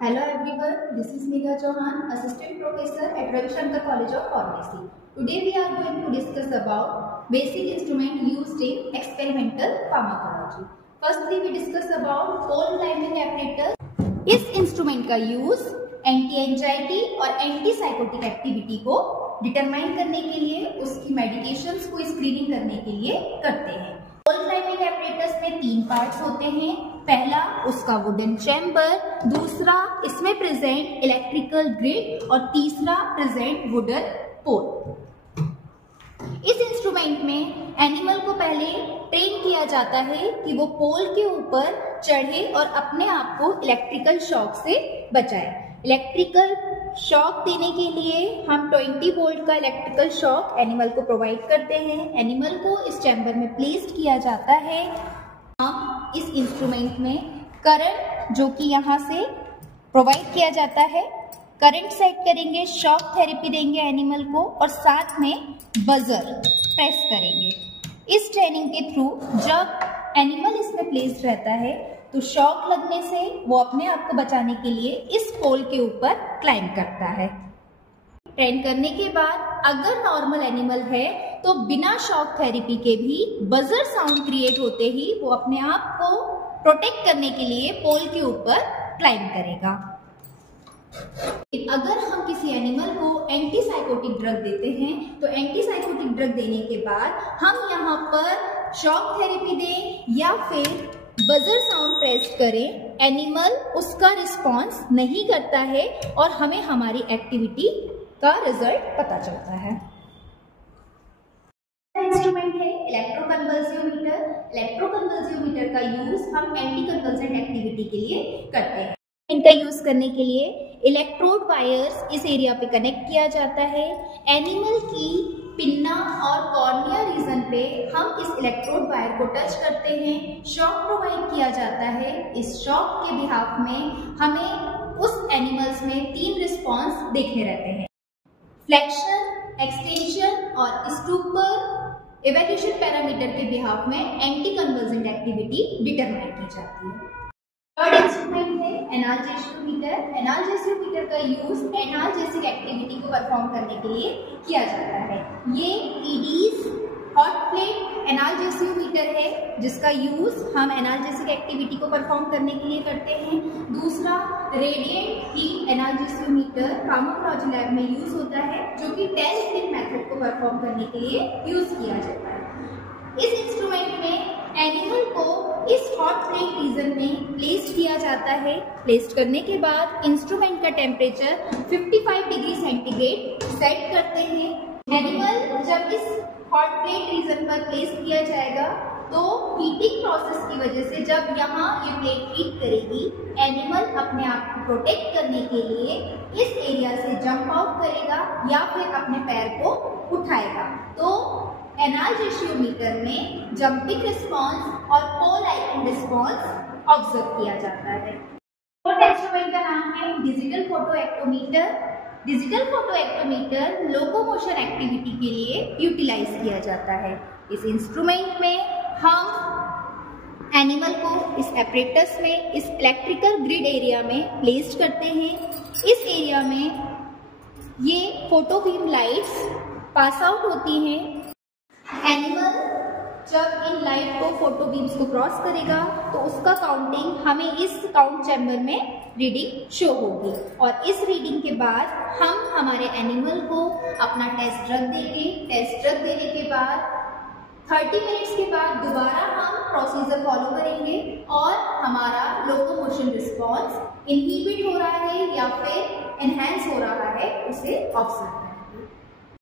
Hello everyone, this is Megha Chauhan, Assistant Professor at Ravi Shankar College of Pharmacy. Today we are going to discuss about basic instrument used in experimental pharmacology. Firstly we discuss about pole climbing apparatus. इस instrument का use anti anxiety और anti psychotic activity को determine करने के लिए, उसकी medications को screening करने के लिए करते हैं। पोल क्लाइंबिंग एपरेटस में 3 पार्ट्स होते हैं। पहला उसका वुडन चैम्बर, दूसरा इसमें प्रेजेंट इलेक्ट्रिकल ग्रिड और तीसरा प्रेजेंट वुडन पोल। इस इंस्ट्रूमेंट में एनिमल को पहले ट्रेन किया जाता है कि वो पोल के ऊपर चढ़े और अपने आप को इलेक्ट्रिकल शॉक से बचाए। इलेक्ट्रिकल शॉक देने के लिए हम 20 वोल्ट का इलेक्ट्रिकल शॉक एनिमल को प्रोवाइड करते हैं। एनिमल को इस चैम्बर में प्लेस्ड किया जाता है। हम इस इंस्ट्रूमेंट में करंट जो कि यहाँ से प्रोवाइड किया जाता है, करंट सेट करेंगे, शॉक थेरेपी देंगे एनिमल को और साथ में बजर प्रेस करेंगे। इस ट्रेनिंग के थ्रू जब एनिमल इसमें प्लेस्ड रहता है तो शॉक लगने से वो अपने आप को बचाने के लिए इस पोल के ऊपर क्लाइंब करता है। ट्रेन करने के बाद अगर नॉर्मल एनिमल है तो बिना शॉक थेरेपी के भी बजर साउंड क्रिएट होते ही वो अपने आप को प्रोटेक्ट करने के लिए पोल के ऊपर क्लाइंब करेगा। अगर हम किसी एनिमल को एंटीसाइकोटिक ड्रग देते हैं तो एंटीसाइकोटिक ड्रग देने के बाद हम यहाँ पर शॉक थेरेपी दें या फिर बजर साउंड प्रेस करें, एनिमल उसका रिस्पॉन्स नहीं करता है और हमें हमारी एक्टिविटी का रिजल्ट पता चलता है। इंस्ट्रूमेंट है इलेक्ट्रोकन्वल्सियोमीटर। इलेक्ट्रोकन्वल्सियोमीटर का यूज हम एंटी कन्वल्सेंट एक्टिविटी के लिए करते हैं। इनका यूज करने के लिए इलेक्ट्रोड वायर्स इस एरिया पे कनेक्ट किया जाता है। एनिमल की पिन्ना और कॉर्निया रीजन पे हम इस इलेक्ट्रोड वायर को टच करते हैं, शॉक प्रोवाइड किया जाता है। इस शॉक के बिहाफ में हमें उस एनिमल्स में 3 रिस्पॉन्स देखने रहते हैं। फ्लेक्शन, एक्सटेंशन और स्टूपर इवैल्यूएशन पैरामीटर के बिहाफ में एंटी कन्वर्जेंट एक्टिविटी डिटरमाइन की जाती है। थर्ड इंस्ट्रूमेंट है एनाल्जेसियोमीटर। एनाल्जेसियोमीटर का यूज एनाल्जेसिक एक्टिविटी को परफॉर्म करने के लिए किया जाता है। ये ईडीज हॉट प्लेट एनाल्जेसियोमीटर है जिसका यूज हम एनाल्जेसिक एक्टिविटी को परफॉर्म करने के लिए करते हैं। दूसरा रेडिएंट हीट एनाल्जेसियोमीटर फार्माकोलॉजी लैब में यूज होता है जो कि टेस्ट मेथड को परफॉर्म करने के लिए यूज किया जाता है। इस इंस्ट्रूमेंट में एनिमल को इस हॉट प्लेट रीजन में प्लेस्ड किया जाता है। प्लेस्ड करने के बाद इंस्ट्रूमेंट का टेम्परेचर 55 डिग्री सेंटीग्रेड सेट करते हैं। एनिमल जब इस हॉट प्लेट रीजन पर प्लेस किया जाएगा तो हीटिंग प्रोसेस की वजह से जब यहाँ ये प्लेट हीट करेगी, एनिमल अपने आप को प्रोटेक्ट करने के लिए इस एरिया से जंप आउट करेगा या फिर अपने पैर को उठाएगा। तो एनाल्जेसियोमीटर में जंपिंग रिस्पॉन्स और पोल आइकन रिस्पॉन्स ऑब्जर्व किया जाता है। फोर्थ इंस्ट्रूमेंट का नाम है digital photo actometer. Digital photo actometer locomotion activity के लिए यूटिलाइज किया जाता है। इस इंस्ट्रूमेंट में हम एनिमल को इस एपरेटस में इस इलेक्ट्रिकल ग्रिड एरिया में प्लेस्ड करते हैं। इस एरिया में ये photo beam lights pass out होती हैं। एनिमल जब इन लाइट को फोटो बीम्स को क्रॉस करेगा तो उसका काउंटिंग हमें इस काउंट चैम्बर में रीडिंग शो होगी और इस रीडिंग के बाद हम हमारे एनिमल को अपना टेस्ट ड्रग देंगे। टेस्ट ड्रग देने के बाद 30 मिनट्स के बाद दोबारा हम प्रोसीजर फॉलो करेंगे और हमारा लोकोमोशन रिस्पॉन्स इनहिबिट हो रहा है या फिर एनहांस हो रहा है उसे ऑब्जर्व करेंगे।